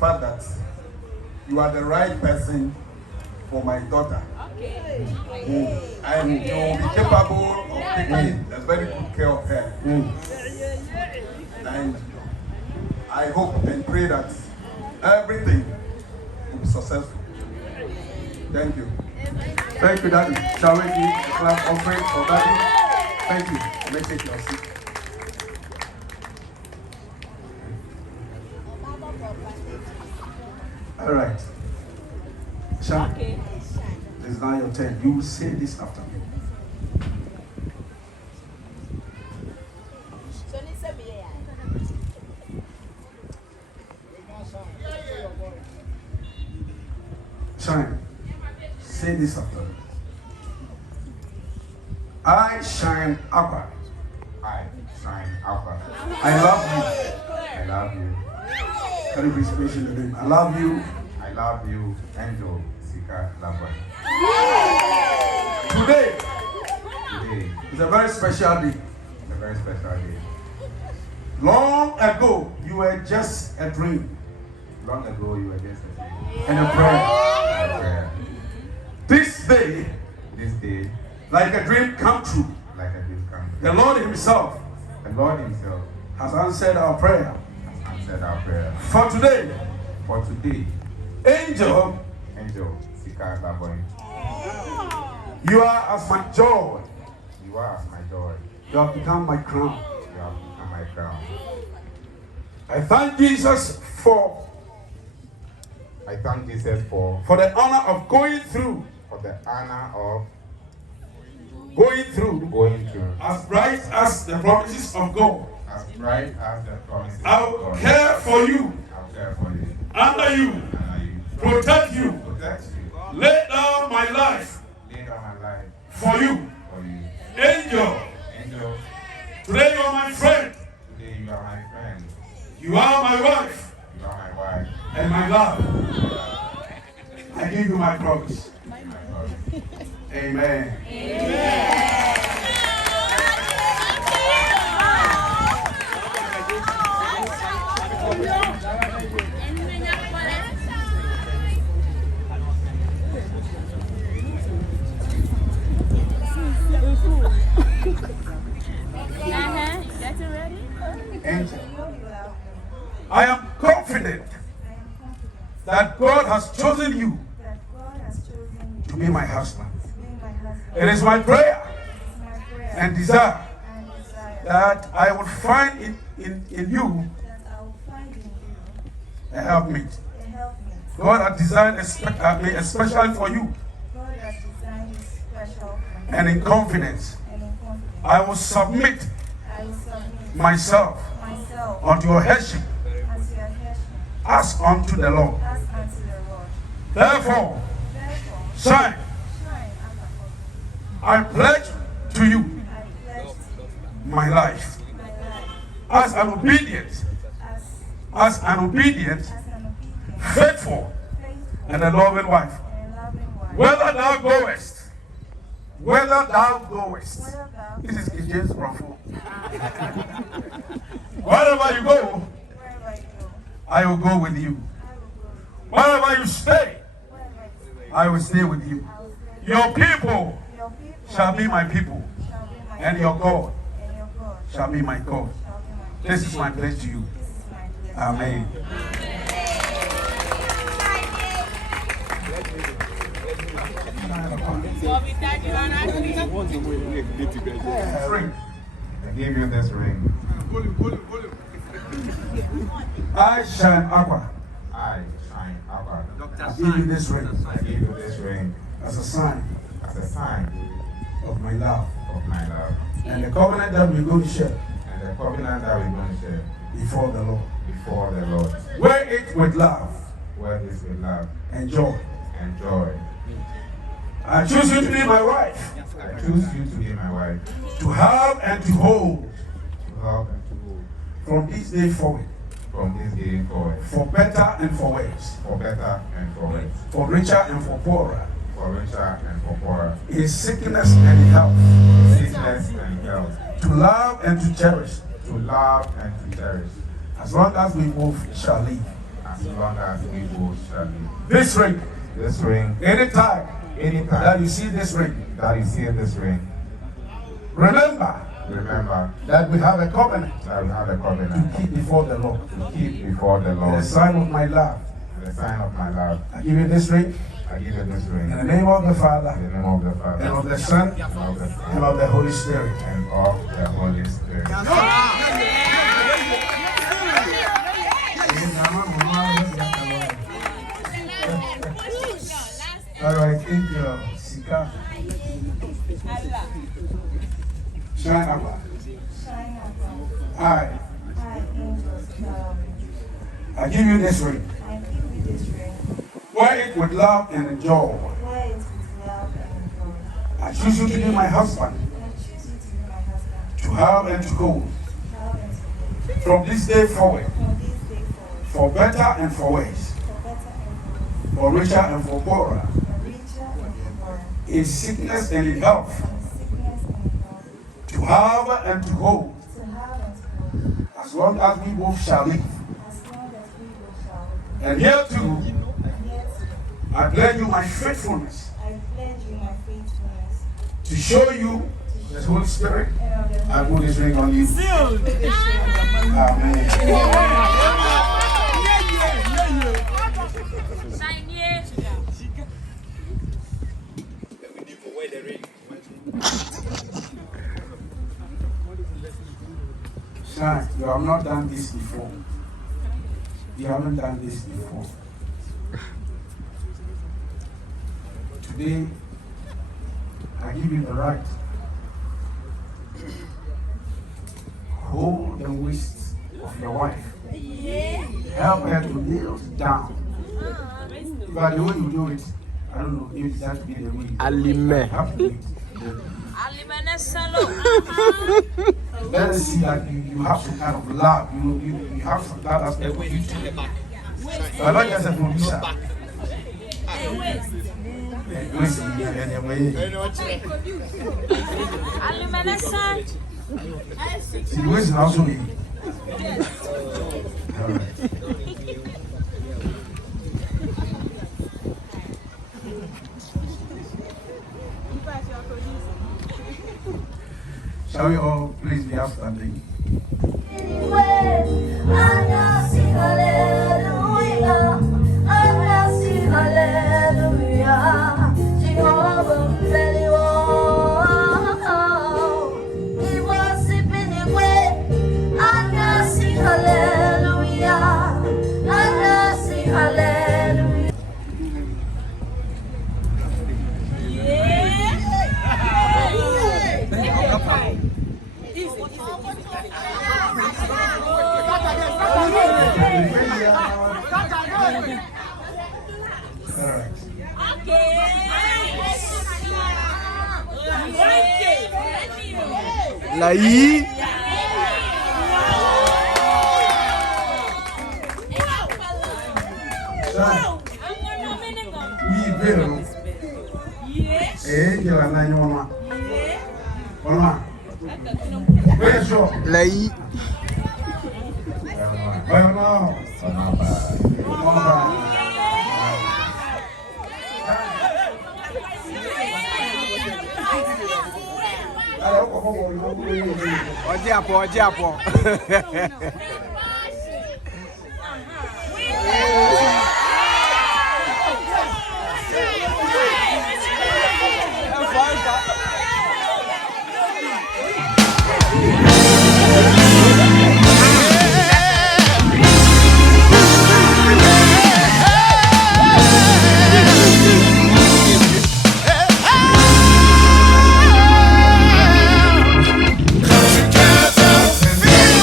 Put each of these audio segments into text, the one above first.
fact that you are the right person for my daughter. Okay. And you will be capable of taking a very good care of her. And I hope and pray that everything will be successful. Thank you. Thank you, Daddy. Shall we give a clap offering for Daddy? Thank you. You may take your seat. All right. Sean, Okay. this is now your turn. You will say this after me. Shine. Say this after me. I shine Aquah. I shine Aquah. I love you. I love you. Can you please mention the name? I love you. I love you. Angel Sika Laboy. Today Today is a very special day. is a very special day. Long ago, you were just a dream Long ago you were just a dream and a prayer. and a prayer. This day, This day, like a dream come true, like a dream come the true. Lord Himself The Lord Himself has answered our prayer. has answered our prayer. For today, For today, angel, Angel Sika Laboy, you are as my joy. you are as my joy. You have become my crown. You have become my crown. I thank Jesus for I thank Jesus for the honor of going through the honor of going through going through as bright as the promises of God. as bright as the promises I of will God. care for you, I will care for you. honor you, Honor you. protect you, Protect you. lay down my life Lay down my life for you. for you. Angel, Angel, today you are my friend. today you are my friend. You are my wife You are my wife. and my love. I give you my promise. My God. Amen. Get it ready? Angel, I am confident that God has chosen you to be my husband. It is my prayer and desire that I will find in you a helpmate. God has designed me especially for you, and in confidence, I will submit myself unto your headship as unto the Lord. Therefore, shine. I pledge to you my life as an obedient, faithful, and a loving wife. Whether thou goest, this is King James Prophet. Wherever you go, I will go with you. Wherever you stay, I will stay with you. Your people shall be my people, and your God shall be my God. This is my pledge to you. Amen. Ring. I give you this ring. I shine Aquah. I shine Aquah. I give you this ring I give you this ring as a sign as a sign of my love of my love and the covenant that we're going to share and the covenant that we're going to share before the Lord. before the Lord. Wear it with love Wear this with love and joy. and joy. I choose you to be my wife, I choose you to be my wife, to have and to hold to help and to hold from this day forward, from this day forward, for better and for worse, for better and for worse, for richer and for poorer, for richer and for poorer, in sickness and in health, sickness and health, to love and to cherish, to love and to cherish, as long as we both shall live. as long as we both shall live. This ring, This ring, anytime that anytime you see this ring, that you see this ring, remember remember that we have a covenant that we have a to covenant keep before the Lord. to keep before the The Lord. sign of my love. The sign of my love. I give you this ring I give you this ring. in the name of the In Father, the name of the and Father, of the Son, and of the and Son, of the Holy Spirit. and of the Holy Spirit. All right, Angel, Sika, Shine Aquah. I give you this ring. Wear it with love and joy. I choose you to be my husband, to have and to go. From this day forward, for better and for worse, for richer and for poorer, in sickness and in health, to have and to hold, as long as we both shall live. And here too, I pledge you my faithfulness to show you the Holy Spirit. I put this ring on you. Amen. Shine, you have not done this before. You haven't done this before. Today, I give you the right. Hold the waist of your wife. Help her to kneel down. But the way you do it, I don't know if that be the way. Alime. Have to do it. Let us see that you have some kind of love. You have some that aspect of you. But not just a producer. See, the ways is also me. Shall we all please be outstanding? Lai. Lai. Oje apo, oje apo. Together, feel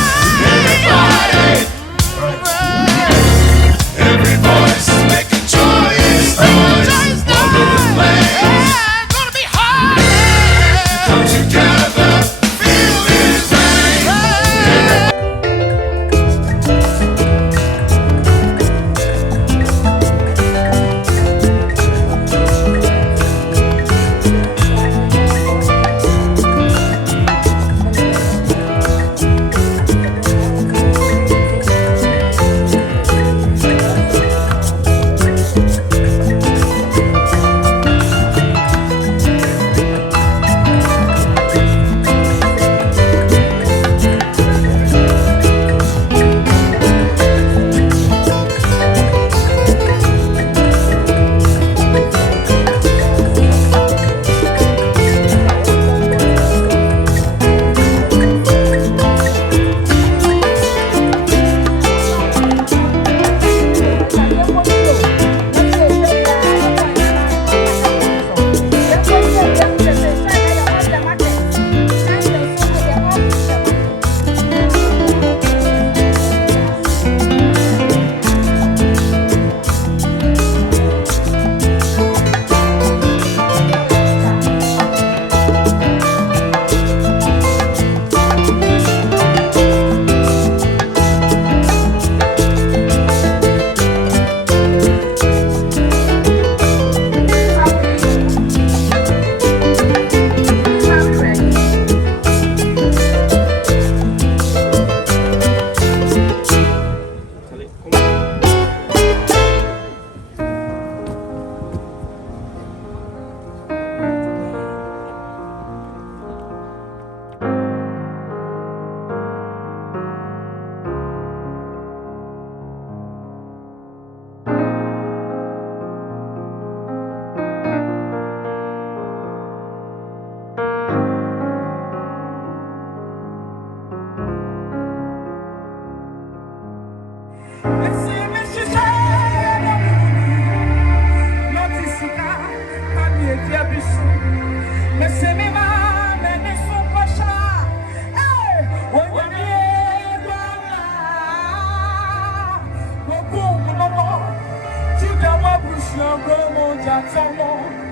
me. Bushna Bromo Jatamo.